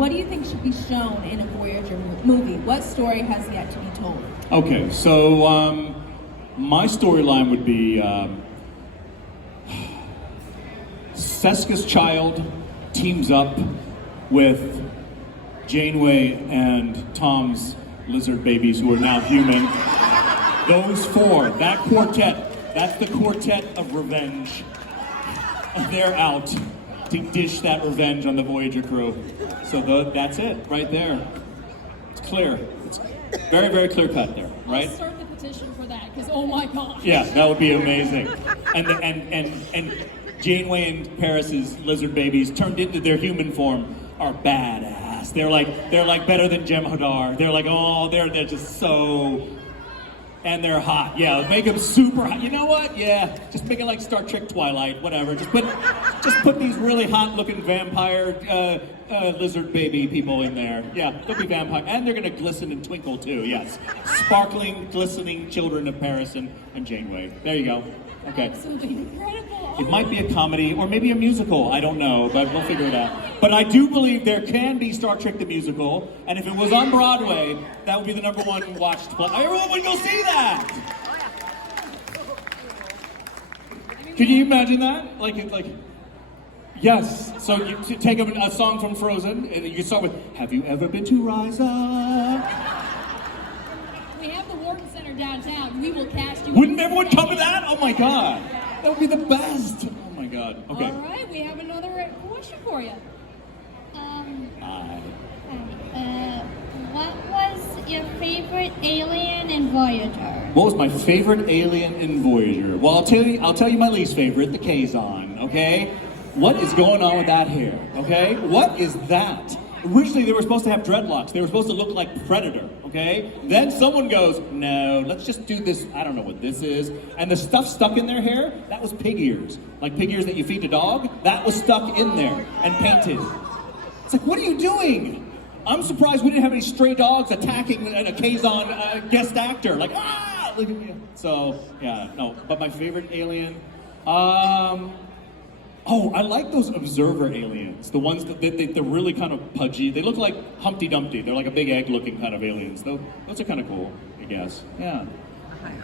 do you think should be shown in a Voyager movie? What story has yet to be told? Okay, so my storyline would be Seska's child teams up with Janeway and Tom's lizard babies who are now human. Those four, that quartet, that's the quartet of revenge. And they're out to dish that revenge on the Voyager crew. So that's it, right there. It's clear. It's very, very clear cut there, right? I'll start the petition for that, because oh my gosh. Yeah, that would be amazing. And Janeway and Paris's lizard babies turned into their human form are badass. They're like better than Jem'Hadar. They're like, they're just so. And they're hot. Yeah, make them super hot. You know what? Yeah, just make it like Star Trek Twilight, whatever. Just put these really hot-looking vampire lizard baby people in there. Yeah, they'll be vampire, and they're gonna glisten and twinkle too. Yes, sparkling, glistening children of Paris and Janeway. There you go. Okay. Absolutely incredible. It might be a comedy or maybe a musical. I don't know, but we'll figure it out. But I do believe there can be Star Trek the Musical, and if it was on Broadway, that would be the #1 watched play. Everyone would go see that! Can you imagine that? Yes. So you take a song from Frozen, and you can start with, "Have you ever been to Rise Up?" We have the Wharton Center downtown. We will cast you. Wouldn't everyone come to that? Oh my God. That would be the best. Oh my God. Okay. All right, we have another question for you. What was your favorite alien in Voyager? What was my favorite alien in Voyager? Well, I'll tell you my least favorite, the Kazon, okay? What is going on with that hair, okay? What is that? Originally, they were supposed to have dreadlocks. They were supposed to look like Predator, okay? Then someone goes, no, let's just do this. I don't know what this is. And the stuff stuck in their hair, that was pig ears. Like pig ears that you feed a dog, that was stuck in there and painted. It's like, what are you doing? I'm surprised we didn't have any stray dogs attacking a Kazon guest actor. Like, ah! Look at me. So, yeah, no. But my favorite alien, oh, I like those observer aliens. The ones that they're really kind of pudgy. They look like Humpty Dumpty. They're like a big egg-looking kind of aliens. Those are kind of cool, I guess. Yeah.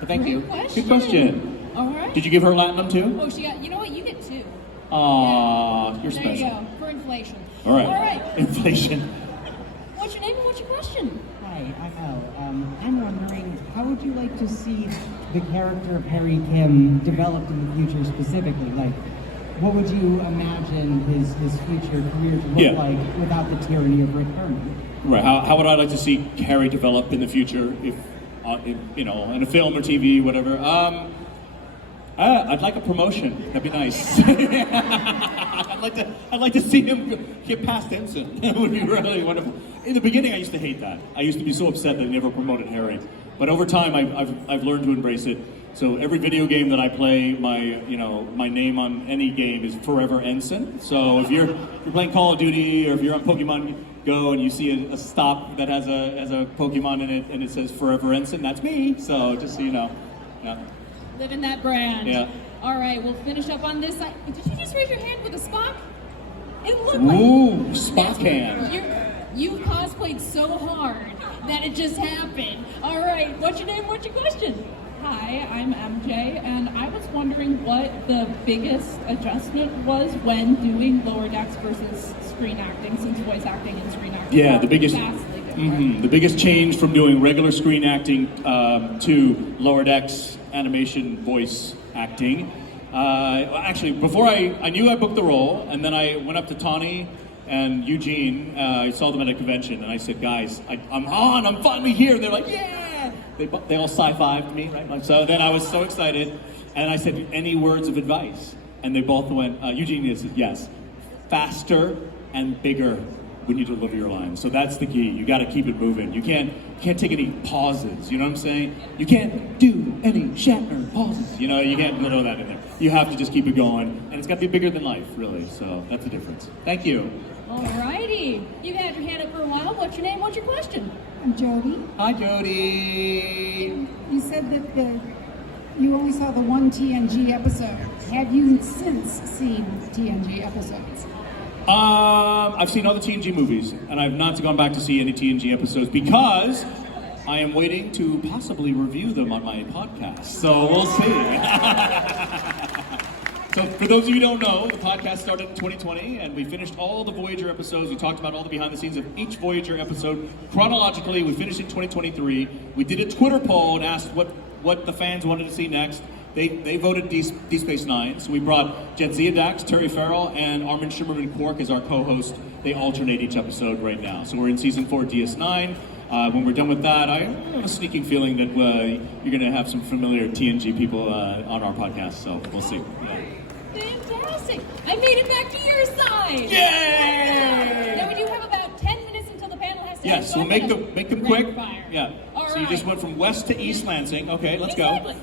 But thank you. Good question. All right. Did you give her Latinum too? Oh, she got. You know what? You get 2. Aw, you're There special. you go. For inflation. All right. All right. Inflation. What's your name and what's your question? Hi, I'm Al. I'm wondering, how would you like to see the character of Harry Kim developed in the future specifically? Like, what would you imagine his future career to look like without the tyranny of Rick Herman? Right. How would I like to see Harry develop in the future, if you know, in a film or TV, whatever? I'd like a promotion. That'd be nice. I'd like to see him get past Ensign. That would be really wonderful. In the beginning, I used to hate that. I used to be so upset that they never promoted Harry. But over time, I've learned to embrace it. So every video game that I play, my name on any game is Forever Ensign. So if you're playing Call of Duty or if you're on Pokemon Go and you see a stop that has a Pokemon in it and it says Forever Ensign, that's me. So just so you know. Yeah. Living that brand. Yeah. All right, we'll finish up on this side. Did you just raise your hand with a Spock? It looked like... Ooh, Spock hand. You cosplayed so hard that it just happened. All right, what's your name? What's your question? Hi, I'm MJ, and I was wondering what the biggest adjustment was when doing Lower Decks versus screen acting, since voice acting and screen acting Yeah, the biggest... vastly different. The biggest change from doing regular screen acting to Lower Decks animation voice acting. Actually, before I knew I booked the role, and then I went up to Tawny and Eugene. I saw them at a convention, and I said, "Guys, I'm finally here." And they're like, "Yeah!" They all sci-fived me, right? So then I was so excited, and I said, "Any words of advice?" And they both went. Eugene said, "Yes, faster and bigger when you deliver your lines." So that's the key. You got to keep it moving. You can't take any pauses. You know what I'm saying? You can't do any Shatner pauses. You know, you can't throw that in there. You have to just keep it going, and it's got to be bigger than life, really. So that's the difference. Thank you. All righty. You've had your hand up for a while. What's your name? What's your question? I'm Jody. Hi, Jody. You said that you only saw the one TNG episode. Have you since seen TNG episodes? I've seen all the TNG movies, and I've not gone back to see any TNG episodes because I am waiting to possibly review them on my podcast. So we'll see. So for those of you who don't know, the podcast started in 2020, and we finished all the Voyager episodes. We talked about all the behind the scenes of each Voyager episode chronologically. We finished in 2023. We did a Twitter poll and asked what the fans wanted to see next. They voted D Space Nine, so we brought Jadzia Dax, Terry Farrell, and Armin Shimmerman-Quark as our co-host. They alternate each episode right now. So we're in season 4 DS9. When we're done with that, I have a sneaking feeling that you're going to have some familiar TNG people on our podcast, so we'll see. Yeah. Fantastic! I made it back to your side! Yay! Now we do have about 10 minutes until the panel has to Yes, so I'm make gonna them quick. fire. Yeah. All So you just went from west to east Lansing. Okay, let's go.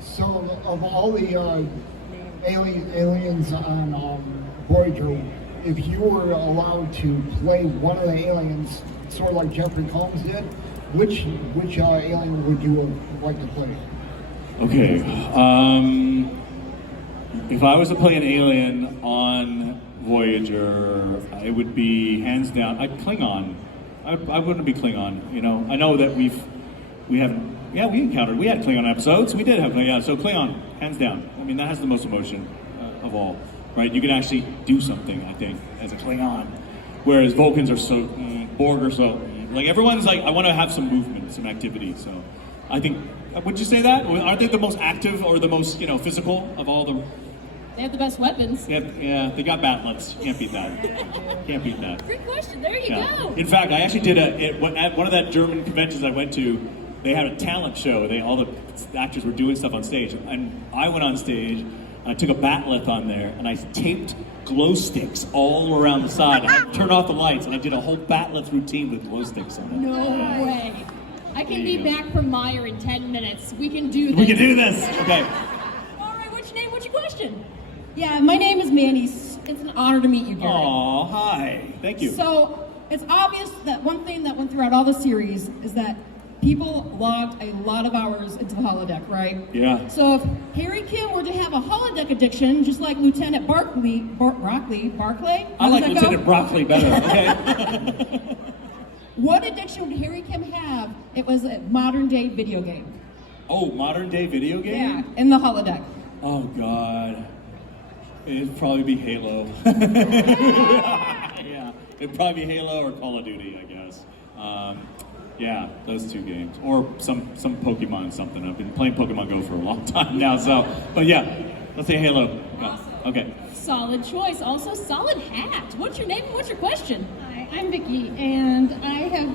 So, of all the aliens on Voyager, if you were allowed to play one of the aliens, sort of like Jeffrey Combs did, which alien would you like to play? Okay. If I was to play an alien on Voyager, it would be hands down. Klingon. I wouldn't be Klingon. You know, I know that we had Klingon episodes. We did have Klingon. Yeah, so Klingon, hands down. I mean, that has the most emotion of all, right? You can actually do something, I think, as a Klingon. Whereas Vulcans are so, Borg are so, like everyone's like, I want to have some movement, some activity. So, I think, would you say that? Aren't they the most active or the most, physical of all the? They have the best weapons. Yeah, they got batlets. Can't beat that. Can't beat that. Great question. There you go. In fact, I actually did at one of that German conventions I went to. They had a talent show. All the actors were doing stuff on stage, and I went on stage. I took a batleth on there, and I taped glow sticks all around the side. I turned off the lights, and I did a whole batleth routine with glow sticks on it. No way. I can be back from Meyer in 10 minutes. We can do this. We can do this. Okay. All right. What's your name? What's your question? Yeah, my name is Mandy. It's an honor to meet you, Garret. Aw, hi. Thank you. So, it's obvious that one thing that went throughout all the series is that people logged a lot of hours into the holodeck, right? Yeah. So if Harry Kim were to have a holodeck addiction, just like Lieutenant Barclay? I like Lieutenant Broccoli better, okay? What addiction would Harry Kim have? It was a modern day video game. Oh, modern day video game? Yeah, in the holodeck. Oh, God. It'd probably be Halo. Yeah, it'd probably be Halo or Call of Duty, I guess. Yeah, those two games. Or some Pokemon something. I've been playing Pokemon Go for a long time now, so. But yeah, let's say Halo. Awesome. Okay. Solid choice. Also, solid hat. What's your name and what's your question? Hi, I'm Vicky, and I have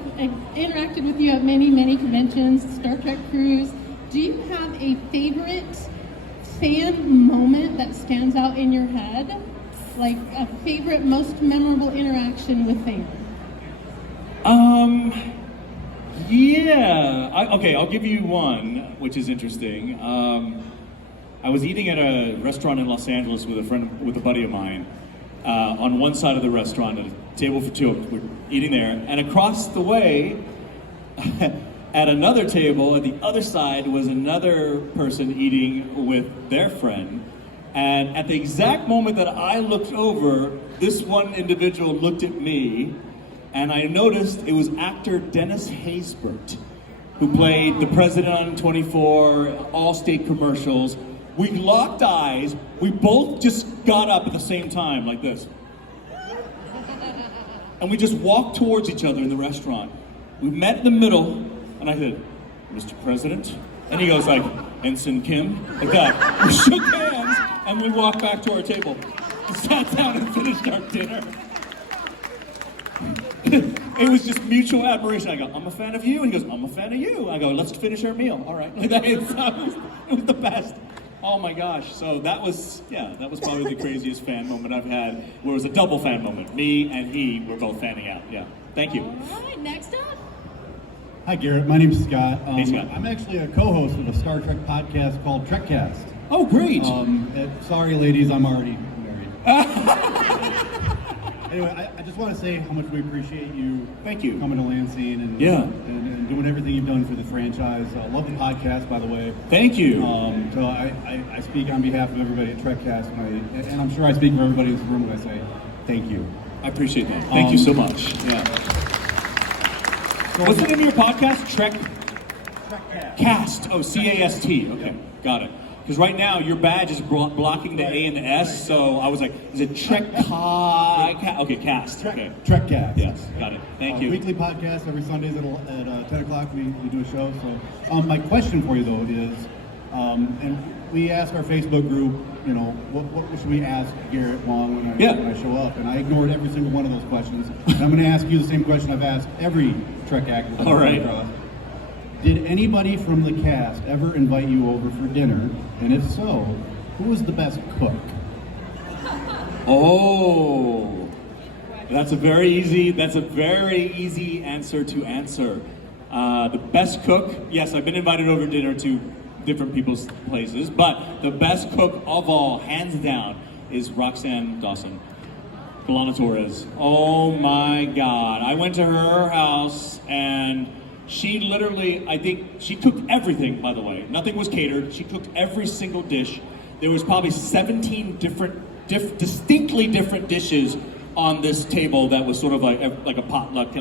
interacted with you at many, many conventions, Star Trek cruise. Do you have a favorite fan moment that stands out in your head? Like a favorite, most memorable interaction with fans? Yeah. Okay, I'll give you one, which is interesting. I was eating at a restaurant in Los Angeles with a buddy of mine. On one side of the restaurant, at a table for two, we're eating there, and across the way, at another table, at the other side, was another person eating with their friend. And at the exact moment that I looked over, this one individual looked at me, and I noticed it was actor Dennis Haysbert, who played the president on 24, Allstate commercials. We locked eyes. We both just got up at the same time, like this. And we just walked towards each other in the restaurant. We met in the middle, and I said, "Mr. President?" And he goes like, "Ensign Kim," like that. We shook hands, and we walked back to our table. We sat down and finished our dinner. It was just mutual admiration. I go, "I'm a fan of you," and he goes, "I'm a fan of you." I go, "Let's finish our meal." All right. Like it was the best. Oh my gosh. So that was probably the craziest fan moment I've had, where it was a double fan moment. Me and he were both fanning out. Yeah. Thank you. All right, next up. Hi, Garret. My name's Scott. Hey, Scott. I'm actually a co-host of a Star Trek podcast called Trekcast. Oh, great. Sorry, ladies, I'm already married. Anyway, I just want to say how much we appreciate you. Thank you. Coming to Lansing and doing everything you've done for the franchise. I love the podcast, by the way. Thank you. So I speak on behalf of everybody at Trekcast, and I'm sure I speak for everybody in this room when I say thank you. I appreciate that. Thank you so much. Yeah. What's the name of your podcast? Trekcast. Cast. Oh, C-A-S-T. Okay, got it. Because right now your badge is blocking the A and the S, so I was like, is it Trek? Okay, Cast. Okay. Trekcast. Yes, got it. Thank you. Weekly podcast every Sundays at 10 o'clock. We do a show. So my question for you though is, and we asked our Facebook group, what should we ask Garret Wang when I show up? And I ignored every single one of those questions. And I'm going to ask you the same question I've asked every Trek actor. All right. Did anybody from the cast ever invite you over for dinner? And if so, who was the best cook? Oh, that's a very easy answer to answer. The best cook, yes, I've been invited over to dinner to different people's places, but the best cook of all, hands down, is Roxanne Dawson. Galana Torres. Oh my God. I went to her house and she literally, I think, she cooked everything, by the way. Nothing was catered. She cooked every single dish. there was probably 17 distinctly different dishes on this table that was sort of like a potluck,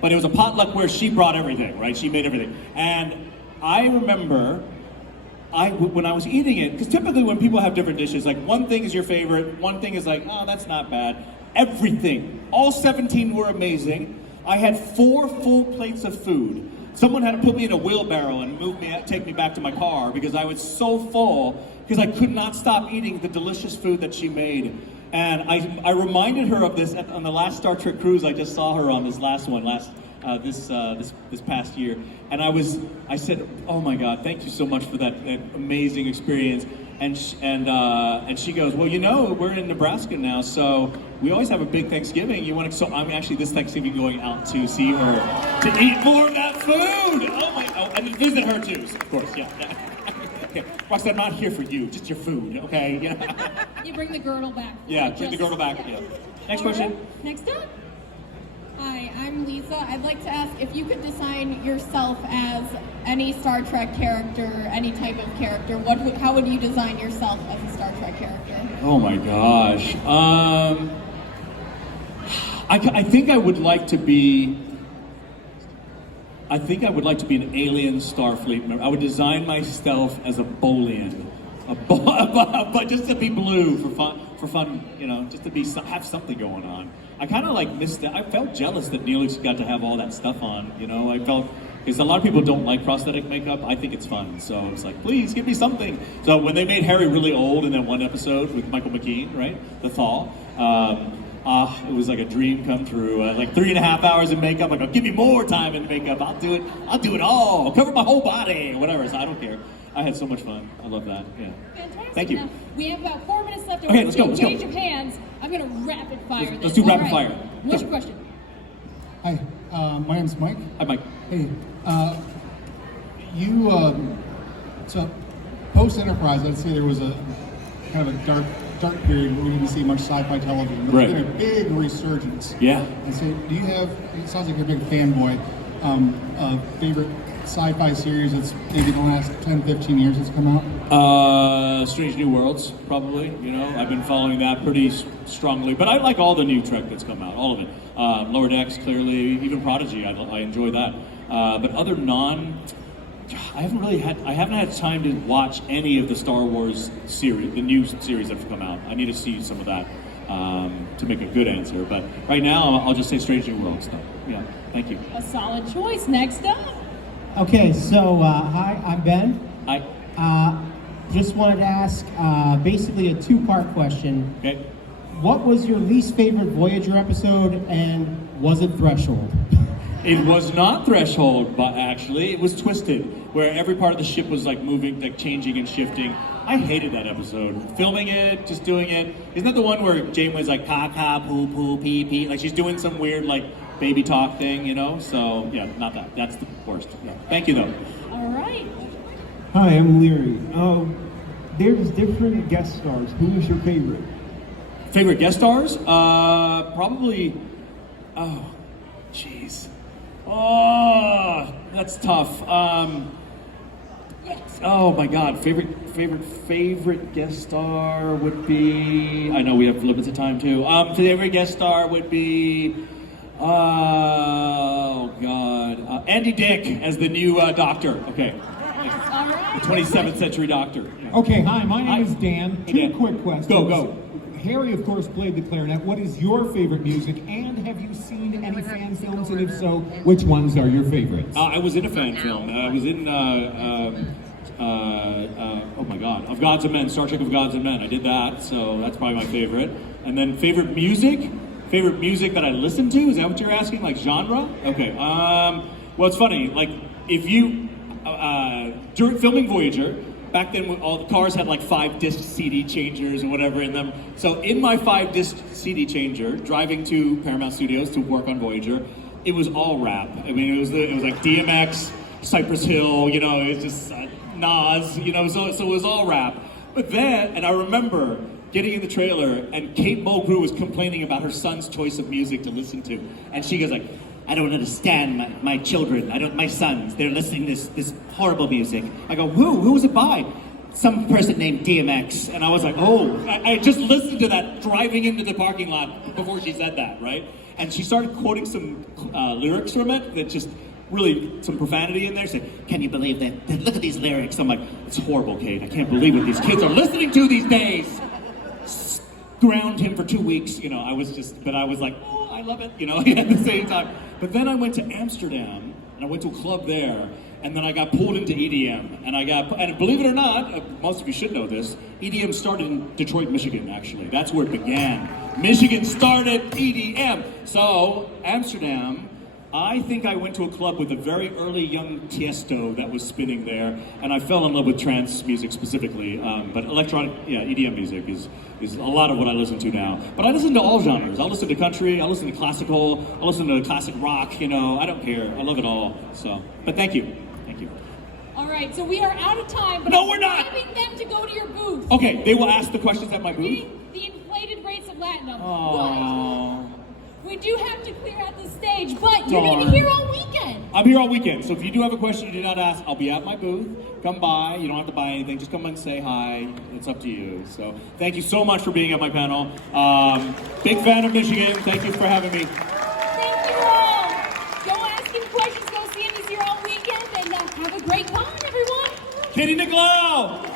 but it was a potluck where she brought everything, right? She made everything. And I remember when I was eating it, because typically when people have different dishes, like one thing is your favorite, one thing is like, oh, that's not bad. Everything, all 17 were amazing. I had 4 full plates of food. Someone had to put me in a wheelbarrow and take me back to my car because I was so full because I could not stop eating the delicious food that she made. And I reminded her of this on the last Star Trek cruise. I just saw her on this last one, this past year. And I said, oh my God, thank you so much for that amazing experience. And she goes, well, you know, we're in Nebraska now, so we always have a big Thanksgiving. So I'm actually this Thanksgiving going out to see her to eat more of that food. And visit her too, of course. Yeah. Okay, Roxanne, I'm not here for you, just your food. Okay. Yeah. You bring the girdle back. Yeah, bring the girdle back. Yeah. Next question. Right. Next up. Hi, I'm Lisa. I'd like to ask if you could design yourself as any Star Trek character, any type of character, how would you design yourself as a Star Trek character? Oh my gosh. I think I would like to be an alien Starfleet member. I would design myself as a Bolian, but just to be blue for fun, you know, just to have something going on. I kind of missed that. I felt jealous that Neelix got to have all that stuff on, you know. I felt, because a lot of people don't like prosthetic makeup. I think it's fun, so it's like, please give me something. So when they made Harry really old in that one episode with Michael McKean, right, the Thaw, it was like a dream come true. Like 3.5 hours in makeup. Like, give me more time in makeup. I'll do it all. I'll cover my whole body, whatever. So I don't care. I had so much fun. I love that. Yeah. Fantastic. Thank you. Now, we have about 4 minutes left. Okay, let's go. Change of hands. I'm going to rapid fire this. Let's do rapid fire. What's your question? Hi, my name's Mike. Hi, Mike. Hey, so post-Enterprise, I'd say there was a kind of a dark period where we didn't see much sci-fi television. But right. There's been a big resurgence. Yeah. And so, do you have? It sounds like you're a big fanboy. Favorite sci-fi series that's maybe the last 10, 15 years that's come out? Strange New Worlds, probably. You know, I've been following that pretty strongly. But I like all the new Trek that's come out, all of it. Lower Decks, clearly, even Prodigy, I enjoy that. But other I haven't had time to watch any of the Star Wars series, the new series that have come out. I need to see some of that to make a good answer. But right now, I'll just say Strange New Worlds stuff. Yeah, thank you. A solid choice. Next up. Okay, so hi, I'm Ben. Hi. Just wanted to ask basically a 2-part question. Okay. What was your least favorite Voyager episode, and was it Threshold? It was not Threshold, but actually it was Twisted, where every part of the ship was like moving, like changing and shifting. I hated that episode. Filming it, just doing it. Isn't that the one where Janeway's like ka poo poo pee pee? Like she's doing some weird like baby talk thing, you know? So yeah, not that. That's the worst. Yeah. Thank you though. All right. Hi, I'm Leary. There's different guest stars. Who is your favorite? Favorite guest stars? Probably. Oh, jeez. Oh, that's tough. Yes. Oh my God, favorite guest star would be. I know we have limits of time too. Favorite guest star would be. Oh God, Andy Dick as the new Doctor. Okay. The 27th century Doctor. Okay, hi, my name is Dan. Two quick questions. Go. Harry, of course, played the clarinet. What is your favorite music? And have you seen any fan films? And if so, which ones are your favorites? I was in a fan film. I was in, oh my God, of Gods and Men, Star Trek of Gods and Men. I did that, so that's probably my favorite. And then favorite music that I listen to? Is that what you're asking? Like genre? Okay. Well, it's funny. Like, if you, during filming Voyager, back then, all the cars had like 5-disc CD changers or whatever in them. So in my 5-disc CD changer, driving to Paramount Studios to work on Voyager, it was all rap. I mean, it was like DMX, Cypress Hill, you know, it was just Nas, you know, so it was all rap. But then, and I remember getting in the trailer, and Kate Mulgrew was complaining about her son's choice of music to listen to, and she goes like, I don't understand my children. My sons. They're listening to this horrible music. I go, who was it by? some person named DMX. And I was like, oh, I just listened to that driving into the parking lot before she said that, right? And she started quoting some lyrics from it that just really some profanity in there. Saying, can you believe that? Look at these lyrics. I'm like, it's horrible, Kate. I can't believe what these kids are listening to these days. Ground him for 2 weeks, you know. I was like, oh, I love it, you know, at the same time. But then I went to Amsterdam, and I went to a club there, and then I got pulled into EDM. And believe it or not, most of you should know this, EDM started in Detroit, Michigan, actually. That's where it began. Michigan started EDM. So, Amsterdam, I think I went to a club with a very early young Tiesto that was spinning there, and I fell in love with trance music specifically. But electronic, EDM music is a lot of what I listen to now. But I listen to all genres. I listen to country, I listen to classical, I listen to classic rock, you know, I don't care. I love it all. So, but thank you. Thank you. All right, so we are out of time, but No, I'm we're not. inviting them to go to your booth. Okay, they will ask the questions at my booth. The inflated rates of Latinum. Oh. But we do have to clear out the stage, but you're going to Darn. be here all weekend. I'm here all weekend, so if you do have a question you did not ask, I'll be at my booth. Come by. You don't have to buy anything. Just come and say hi. It's up to you. So thank you so much for being at my panel. Big fan of Michigan. Thank you for having me. Thank you all. Go ask him questions. Go see him. He's here all weekend. And have a great con, everyone. Katie Nicolau!